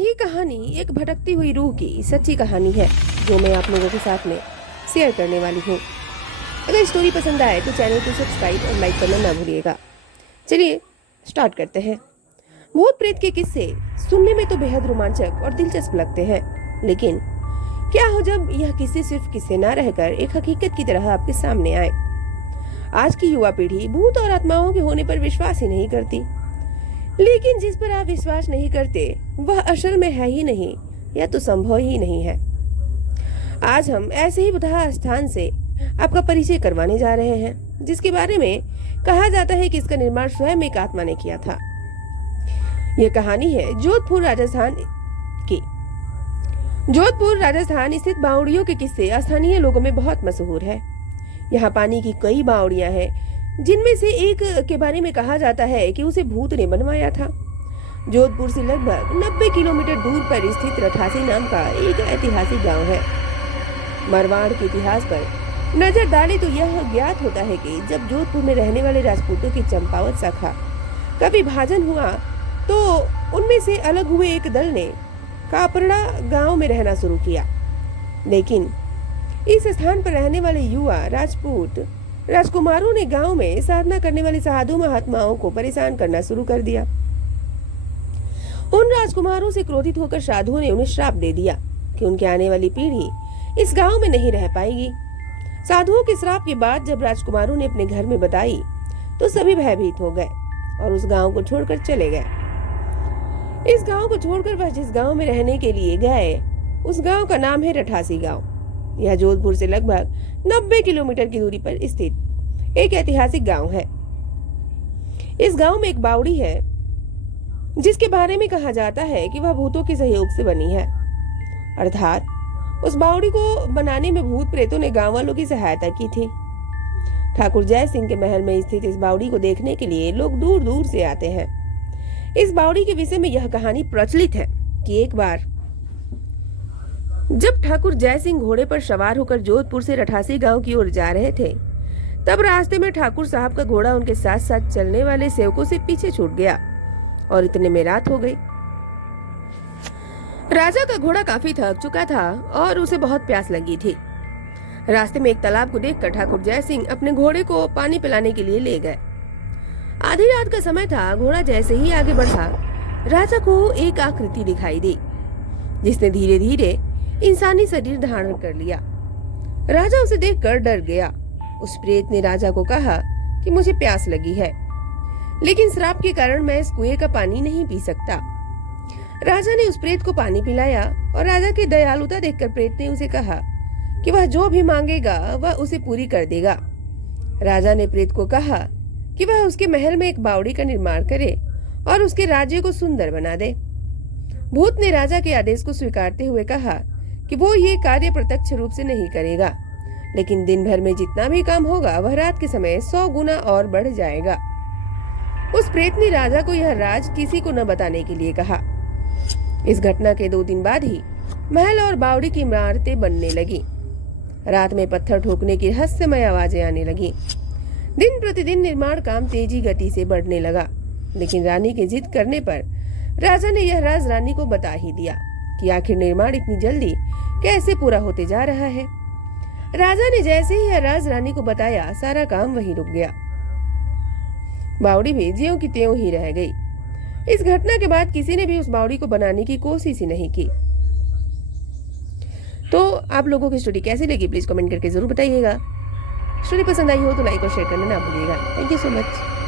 ये कहानी एक भटकती हुई रूह की सच्ची कहानी है जो मैं आप लोगों के साथ में शेयर करने वाली हूँ। अगर स्टोरी पसंद आए तो चैनल को सब्सक्राइब और लाइक करना ना भूलिएगा। चलिए स्टार्ट करते हैं। भूत प्रेत के किस्से सुनने में तो बेहद रोमांचक और दिलचस्प लगते हैं, लेकिन क्या हो जब यह किस्से सिर्फ किस्से ना रहकर एक हकीकत की तरह आपके सामने आए। आज की युवा पीढ़ी भूत और आत्माओं के होने पर विश्वास ही नहीं करती, लेकिन जिस पर आप विश्वास नहीं करते वह असल में है ही नहीं, यह तो संभव ही नहीं है। आज हम ऐसे ही बुधा स्थान से आपका परिचय करवाने जा रहे हैं, जिसके बारे में कहा जाता है कि इसका निर्माण स्वयं एक आत्मा ने किया था। यह कहानी है जोधपुर राजस्थान की। जोधपुर राजस्थान स्थित बावड़ियों के किस्से स्थानीय लोगों में बहुत मशहूर है। यहाँ पानी की कई बावड़ियां हैं, जिनमें से एक के बारे में कहा जाता है कि उसे भूत ने बनवाया था। जोधपुर से लगभग 90 किलोमीटर दूर पर स्थित रठासी नाम का एक ऐतिहासिक गांव है। मारवाड़ के इतिहास पर नजर डाले तो यह ज्ञात होता है कि जब जोधपुर में रहने वाले राजपूतों की चंपावत शाखा का विभाजन हुआ तो उनमें से अलग हुए एक दल ने कापरड़ा गांव में रहना शुरू किया। लेकिन इस स्थान पर रहने वाले युवा राजपूत राजकुमारों ने गांव में साधना करने वाले साधु महात्माओं को परेशान करना शुरू कर दिया। उन राजकुमारों से क्रोधित होकर साधुओं ने उन्हें श्राप दे दिया कि उनकी आने वाली पीढ़ी इस गांव में नहीं रह पाएगी। साधुओं के श्राप के बाद जब राजकुमारों ने अपने घर में बताई तो सभी भयभीत हो गए और उस गांव को छोड़कर चले गए। इस गांव को छोड़कर वह जिस गांव में रहने के लिए गए उस गांव का नाम है रठासी गांव। यह जोधपुर से लगभग 90 किलोमीटर की दूरी पर स्थित एक ऐतिहासिक गांव है। इस गांव में एक बावड़ी है जिसके बारे में कहा जाता है कि वह भूतों के सहयोग से बनी है, अर्थात उस बावड़ी को बनाने में भूत प्रेतों ने गांव वालों की सहायता की थी। ठाकुर जय सिंह के महल में स्थित इस बावड़ी को देखने के लिए लोग दूर दूर से आते हैं। इस बावड़ी के विषय में यह कहानी प्रचलित है कि एक बार जब ठाकुर जय सिंह घोड़े पर सवार होकर जोधपुर से रठासी गांव की ओर जा रहे थे, तब रास्ते में ठाकुर साहब का घोड़ा उनके साथ साथ चलने वाले सेवकों से पीछे छूट गया और इतने में रात हो गई। राजा का घोड़ा काफी थक चुका था और उसे बहुत प्यास लगी थी। रास्ते में एक तालाब को देखकर ठाकुर जय सिंह अपने घोड़े को पानी पिलाने के लिए ले गए। आधी रात का समय था। घोड़ा जैसे ही आगे बढ़ा, राजा को एक आकृति दिखाई दी जिसने धीरे धीरे इंसानी शरीर धारण कर लिया। राजा उसे देखकर डर गया। उस प्रेत ने राजा को कहा कि मुझे प्यास लगी है, लेकिन श्राप के कारण मैं इस कुएं का पानी नहीं पी सकता। राजा ने उस प्रेत को पानी पिलाया और राजा की दयालुता देखकर प्रेत ने उसे कहा कि वह जो भी मांगेगा वह उसे पूरी कर देगा। राजा ने प्रेत को कहा कि वह उसके महल में एक बावड़ी का निर्माण करे और उसके राज्य को सुंदर बना दे। भूत ने राजा के आदेश को स्वीकारते हुए कहा कि वो ये कार्य प्रत्यक्ष रूप से नहीं करेगा, लेकिन दिन भर में जितना भी काम होगा वह रात के समय 100 गुना और बढ़ जाएगा। उस प्रेत ने राजा को यह राज किसी को न बताने के लिए कहा। इस घटना के 2 दिन बाद ही महल और बावड़ी की इमारतें बनने लगी। रात में पत्थर ठोकने की रहस्यमय आवाजें आने लगी। दिन प्रतिदिन निर्माण काम तेजी गति से बढ़ने लगा, लेकिन रानी के जिद करने पर राजा ने यह राज रानी को बता ही दिया कि आखिर निर्माण इतनी जल्दी कैसे पूरा होते जा रहा है। राजा ने जैसे ही यह राज रानी को बताया, सारा काम वहीं रुक गया। बावड़ी भी ज्यों की त्यों ही रह गई। इस घटना के बाद किसी ने भी उस बावड़ी को बनाने की कोशिश ही नहीं की। तो आप लोगों की स्टोरी कैसी लगी प्लीज कमेंट करके जरूर बताइएगा। स्टोरी पसंद आई हो तो लाइक और शेयर करना ना भूलिएगा। Thank you so much.